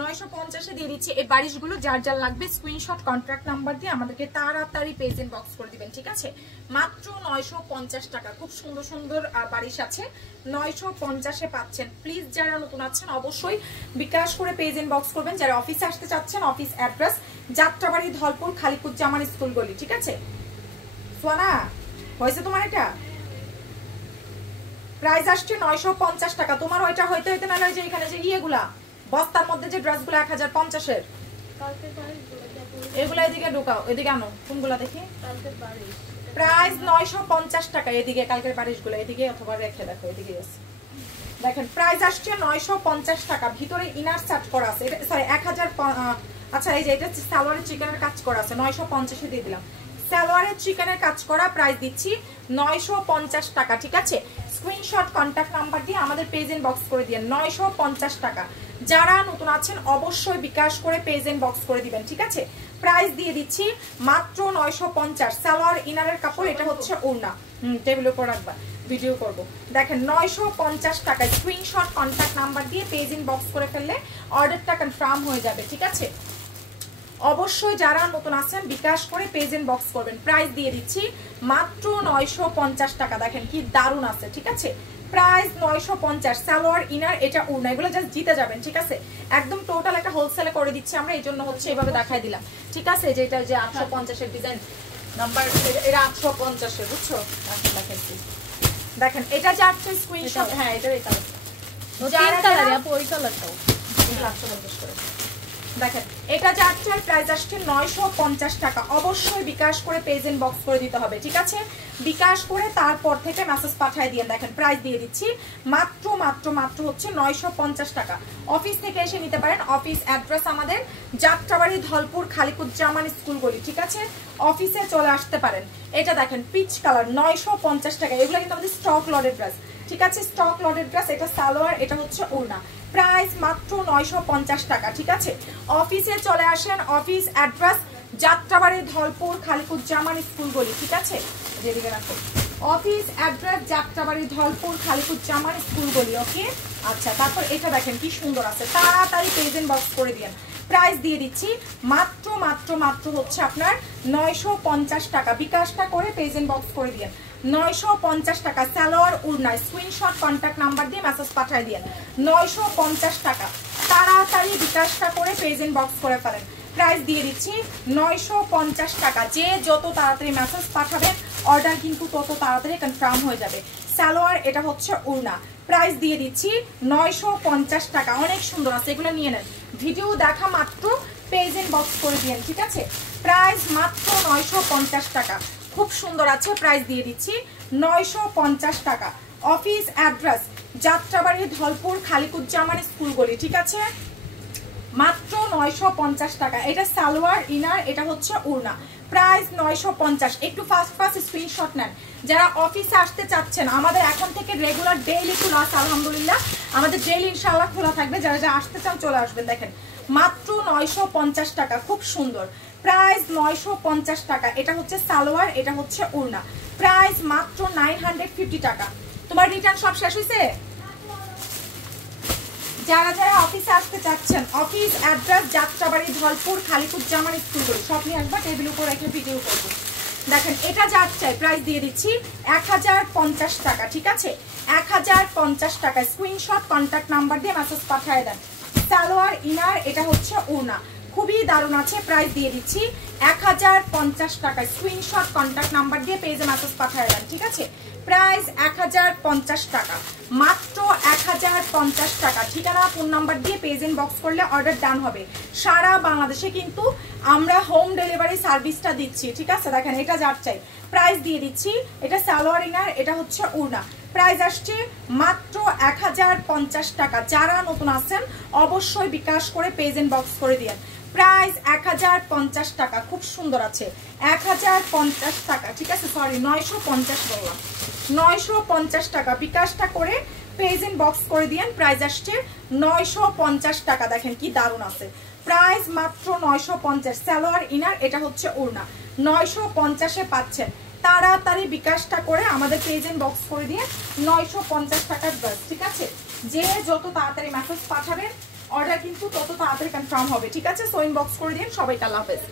950 দিয়ে দিচ্ছি। এই বারিশগুলো যার যার লাগবে স্ক্রিনশট কন্ট্রাক্ট নাম্বার দিয়ে আমাদেরকে তাড়াতাড়ি পেজ ইনবক্স করে দিবেন, ঠিক আছে? মাত্র 950 টাকা। খুব সুন্দর সুন্দর বারিশ আছে, 950-এ পাচ্ছেন। প্লিজ যারা নতুন আছেন অবশ্যই বিকাশ করে পেজ ইনবক্স করবেন। যারা অফিসে আসতে চাচ্ছেন office address Jatrabari, Dhalpur, Khaliquzzaman school গলি, ঠিক আছে? সোনা হয়েছে তোমার এটা প্রাইস আসছে 950 টাকা। তোমার ওইটা হইতে হইতে না যে এখানে যে ইয়েগুলা বস্তার মধ্যে যে ড্রেসগুলো 1050-এর এগুলা এদিকে ঢুকাও, এদিকে আনো। কোনগুলা দেখি? প্রাইস 950 টাকা। এদিকে কালকের বারিশগুলো এদিকে অথবা রেখে দেখো, এদিকে আছে দেখেন। প্রাইস আসছে 950 টাকা। ভিতরে ইনার সেট করা আছে, এটা সরি 1000। আচ্ছা এই যে এটা সালোয়ারের চিকেনের কাজ করা আছে, 950-এ দিয়ে দিলাম। সালোয়ারের চিকেনের কাজ করা প্রাইস দিচ্ছি 950 টাকা, ঠিক আছে? স্ক্রিনশট কন্ট্যাক্ট নাম্বার দিয়ে আমাদের পেজ ইনবক্স করে দিন। 950 টাকা। যারা নতুন আছেন অবশ্যই বিকাশ করে পেজ ইনবক্স করে দিবেন, ঠিক আছে? প্রাইস দিয়ে দিচ্ছি মাত্র 950। সালোয়ার ইনারের কাপড়, এটা হচ্ছে ওড়না। টেবিলের উপর রাখবা, ভিডিও করব। দেখেন 950 টাকা। স্ক্রিনশট কন্ট্যাক্ট নাম্বার দিয়ে পেজ ইনবক্স করে ফেললে অর্ডারটা কনফার্ম হয়ে যাবে, ঠিক আছে? অবশ্যই যারা নতুন আছেন বিকাশ করে পেজ ইনবক্স করবেন। প্রাইস দিয়ে দিচ্ছি মাত্র 950 টাকা। দেখেন কি দারুণ আছে, ঠিক আছে? প্রাইস 950। সালোয়ার ইনার, এটা ওড়না, এগুলো জাস্ট জিতে যাবেন, ঠিক আছে? একদম টোটাল একটা হোলসেলে করে দিচ্ছি আমরা, এই জন্য হচ্ছে এভাবে দেখাই দিলাম, ঠিক আছে? যেটা যে 850-এর ডিজাইন নাম্বার, এটা 850-এর, বুঝছো? দেখেন দেখেন এটা যে আসছে স্ক্রিনশট। হ্যাঁ এটা এই কালার, যারা কালার আপু ওই কালারটাও 850 করে। দেখেন এটা যাচ্ছে প্রাইস আসছে 950 টাকা। অবশ্যই বিকাশ করে পেজ ইনবক্স করে দিতে হবে, ঠিক আছে? বিকাশ করে তারপর থেকে মেসেজ পাঠিয়ে দিয়ে দেখেন প্রাইস দিয়ে দিচ্ছি মাত্র মাত্র মাত্র হচ্ছে 950 টাকা। অফিস থেকে এসে নিতে পারেন। অফিস অ্যাড্রেস আমাদের যাত্রাবাড়ি, ধলপুর, খালিকুজ্জামান স্কুল গলি, ঠিক আছে? অফিসে চলে আসতে পারেন। এটা দেখেন পিচ কালার, 950 টাকা। এগুলো কিন্তু আমাদের স্টক লটের ড্রেস, ঠিক আছে? স্টক লটের ড্রেস। এটা সালোয়ার, এটা হচ্ছে ওড়না। প্রাইস মাত্র 950 টাকা, ঠিক আছে? অফিসে চলে আসেন। Office address Jatrabari, Dhalpur, Khaliquzzaman school গলি, ঠিক আছে? যেদিকে রাখো office address Jatrabari, Dhalpur, Khaliquzzaman school গলি, ওকে? আচ্ছা তারপর এটা দেখেন কি সুন্দর আছে, তাড়াতাড়ি পেজ ইনবক্স করে দিন। প্রাইস দিয়ে দিচ্ছি মাত্র মাত্র মাত্র হচ্ছে আপনার 950 টাকা। বিকাশটা করে পেজ ইনবক্স করে দিন। 950 টাকা। সালোয়ার ওড়না, স্ক্রিনশট কন্ট্যাক্ট নাম্বার দিয়ে মেসেজ পাঠিয়ে দিন। 950 টাকা। তাড়াতাড়ি বিকাশটা করে পেজ ইনবক্স করে ফেলেন। প্রাইস দিয়ে দিচ্ছি 950 টাকা। যে যত তাড়াতাড়ি মেসেজ পাঠাবেন অর্ডার কিন্তু তত তাড়াতাড়ি কনফার্ম হয়ে যাবে। সালোয়ার, এটা হচ্ছে ওড়না। প্রাইস দিয়ে দিচ্ছি 950 টাকা। অনেক সুন্দর আছে, এগুলো নিয়ে নেন। ভিডিও দেখা মাত্র পেজ ইনবক্স করে দিন, ঠিক আছে? প্রাইস মাত্র 950 টাকা। খুব সুন্দর আছে। প্রাইস দিয়ে দিচ্ছি 950 টাকা। Office address Jatrabari, Dhalpur, Khaliquzzaman school গলি, ঠিক আছে? মাত্র 950 টাকা। এটা সালোয়ার ইনার, এটা হচ্ছে ওড়না। প্রাইস 950। একটু ফাস্ট ফাস্ট স্ক্রিনশট নেন যারা অফিসে আসতে চাচ্ছেন। আমাদের এখন থেকে রেগুলার ডেইলি খোলা আছে, আলহামদুলিল্লাহ আমাদের ডেইলি ইনশাআল্লাহ খোলা থাকবে। যারা যারা আসতে চান চলে আসবেন। দেখেন মাত্র 950 টাকা। খুব সুন্দর। প্রাইস 950 টাকা। এটা হচ্ছে সালোয়ার, এটা হচ্ছে ওড়না। প্রাইস মাত্র 950 টাকা। তোমার রিটার্ন সব শেষ হয়েছে? যারা যারা অফিসে আসতে চাচ্ছেন office address Jatrabari, Dhalpur, Khaliquzzaman school গলি, সব নিয়ে আসবা। টেবিল উপর রেখে ভিডিও করবো। দেখেন এটা যার চাই প্রাইস দিয়ে দিচ্ছি 1050 টাকা, ঠিক আছে? 1050 টাকা। স্ক্রিনশট কন্ট্যাক্ট নাম্বার দিয়ে মেসেজ পাঠিয়ে দেন। সালোয়ার ইনার, এটা হচ্ছে ওড়না। খুবই দারুণ আছে। প্রাইস দিয়ে দিচ্ছি 1050 টাকা। স্ক্রিনশট কন্ট্যাক্ট নাম্বার দিয়ে পেজে মেসেজ পাঠিয়ে দেন, ঠিক আছে? প্রাইস 1050 টাকা। মাত্র 1050 টাকা। ঠিকানা ফোন নাম্বার দিয়ে পেজ ইনবক্স করলে অর্ডার ডান হবে। সারা বাংলাদেশে কিন্তু আমরা হোম ডেলিভারি সার্ভিসটা দিচ্ছি, ঠিক আছে? দেখেন এটা যার চাই প্রাইস দিয়ে দিচ্ছি। এটা সালোয়ার ইনার, এটা হচ্ছে ওড়না। প্রাইস আসছে মাত্র 1050 টাকা। যারা নতুন আছেন অবশ্যই বিকাশ করে পেজ ইনবক্স করে দিন। প্রাইস 1050 টাকা। খুব সুন্দর আছে। 1050 টাকা, ঠিক আছে? সরি 950 বললাম। 950 টাকা। বিকাশটা করে পেজ ইনবক্স করে দিন। প্রাইস আসছে 950 টাকা। দেখেন কি দারুণ আছে। প্রাইস মাত্র 950। সালোয়ার ইনার, এটা হচ্ছে ওড়না। 950-এ পাচ্ছেন। তাড়াতাড়ি বিকাশটা করে আমাদের পেজ ইনবক্স করে দিয়ে 950 টাকার ড্রেস, ঠিক আছে? যে যত তাড়াতাড়ি মেসেজ পাঠাবেন অর্ডার কিন্তু তত তাড়াতাড়ি কনফার্ম হবে, ঠিক আছে? সো ইনবক্স করে দিন সবাইকে, আল্লাহ হাফেজ।